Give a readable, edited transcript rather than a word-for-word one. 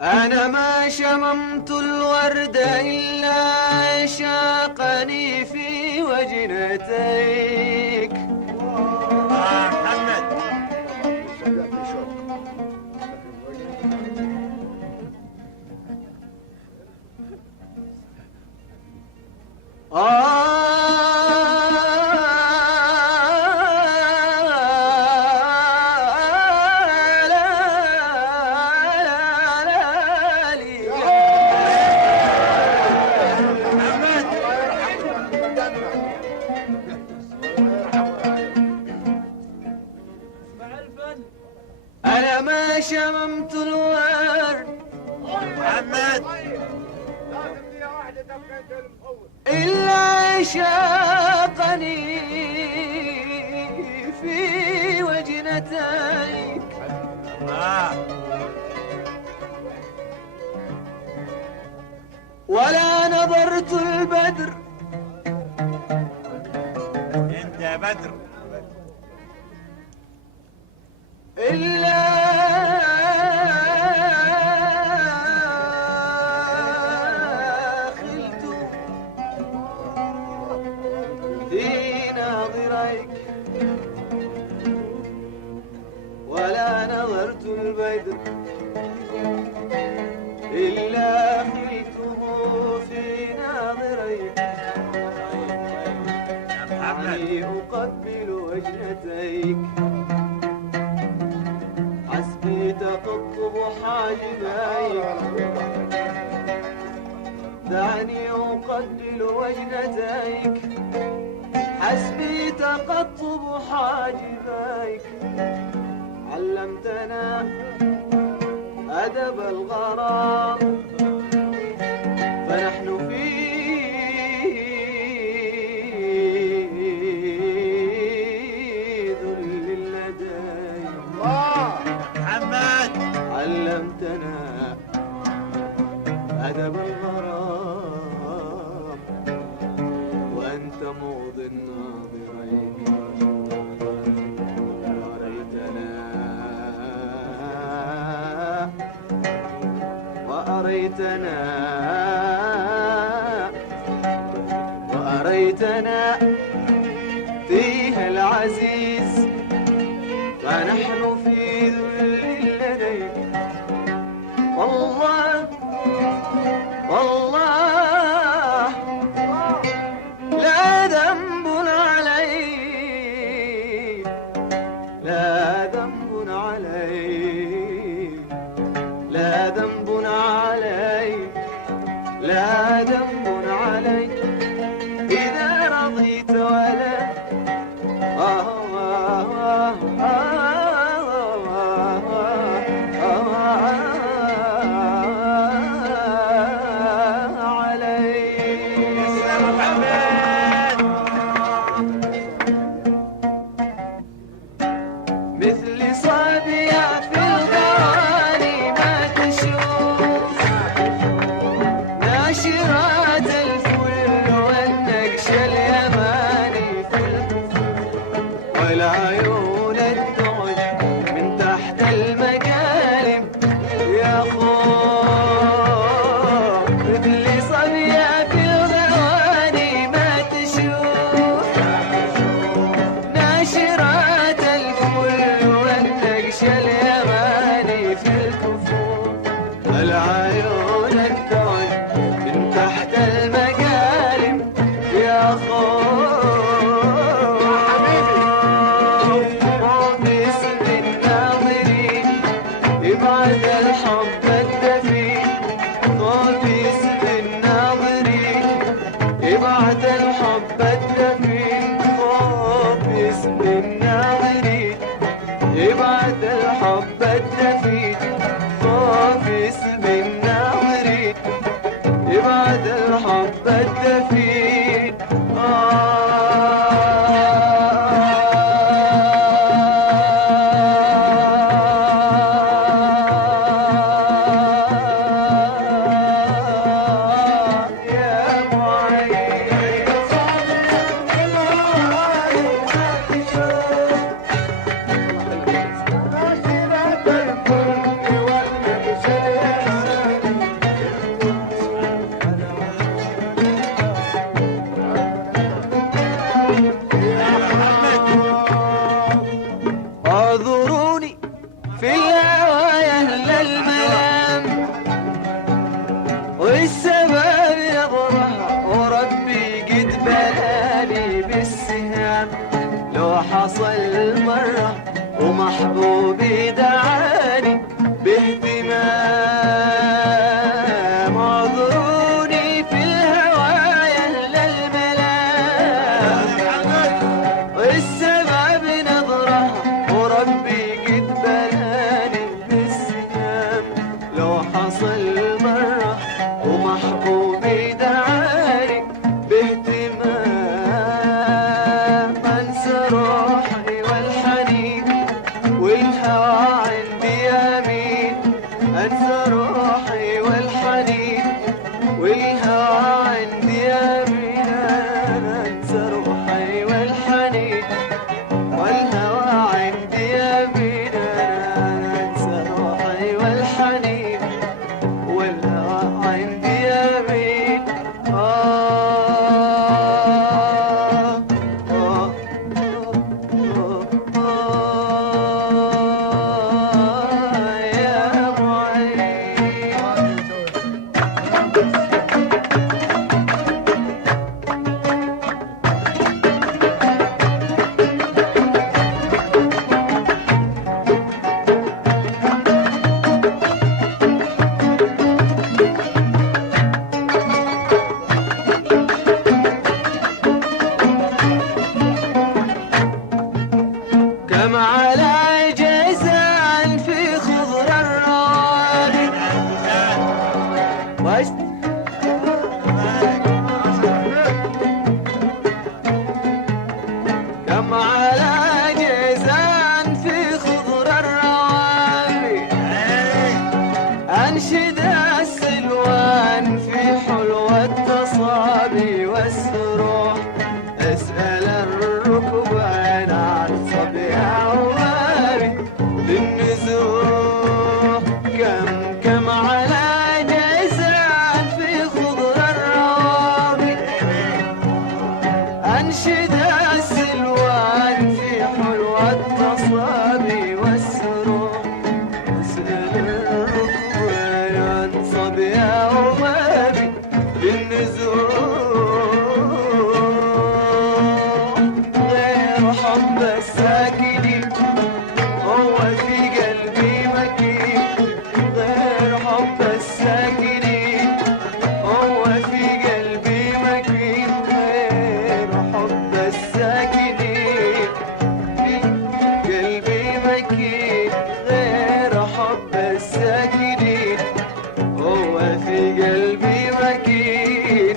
أنا ما شممت الورد إلا شاقني في وجنتيك. محمد أنا ما شممت الورد محمد إلا شاقني في وجنتيك. ولا نظرت البدر انت يا بدر إلا خلت في ناظريك. ولا نظرت البدر إلا خلته في ناظريك. عني أقبل وجنتيك حسبي تقطب حاجبيك. دعني أقبل وجنتيك حسبي تقطب حاجبيك. علمتنا أدب الغرام فنحن في ذل اللدي. محمد علمتنا أدب الغرام وأنت موضي الناظرين. وأريتنا فيها العزيز فنحن في ذل لديك. والله والله لا ذنب علي، لا ذنب علي، لا ذنب علي، لا ذنب علي إذا رضيت ولا مثل صابية في الغواني ما تشوف ناشرات الفل والنقش اليماني. السهام لو حصل مرة ومحبوبي دعاني باهتمام، اعذروني في الهوايا للملام، والسبب نظرة وربي قد بلاني بالسهام لو حصل مرة ومحبوبي دعاني باهتمام، انسى روحي والحنين والهوى عندي يمين، انسى روحي والحنين والهوى عندي يمين، انسى روحي والحنين والهوى عندي يمين، انسى روحي والحنين والهوى عندي يمين. يا معين كم على جيزان في خضر الروابي كم على جيزان في خضر الروابي، أنشد السلوان في حلوة التصابي والسروح، اسأل الركبان عن صبي عواري للنزوح. كم على جيزان في خضر الروابي، أنشد السلوان في حلوة التصابي والسروح، اسأل الركبان عن صبي عواري للنزوح. غير حب الساكنين هو في قلبي مكين، غير حب الساكنين هو في قلبي مكين، غير حب الساكنين في قلبي مكين، غير حب الساكنين هو في قلبي مكين.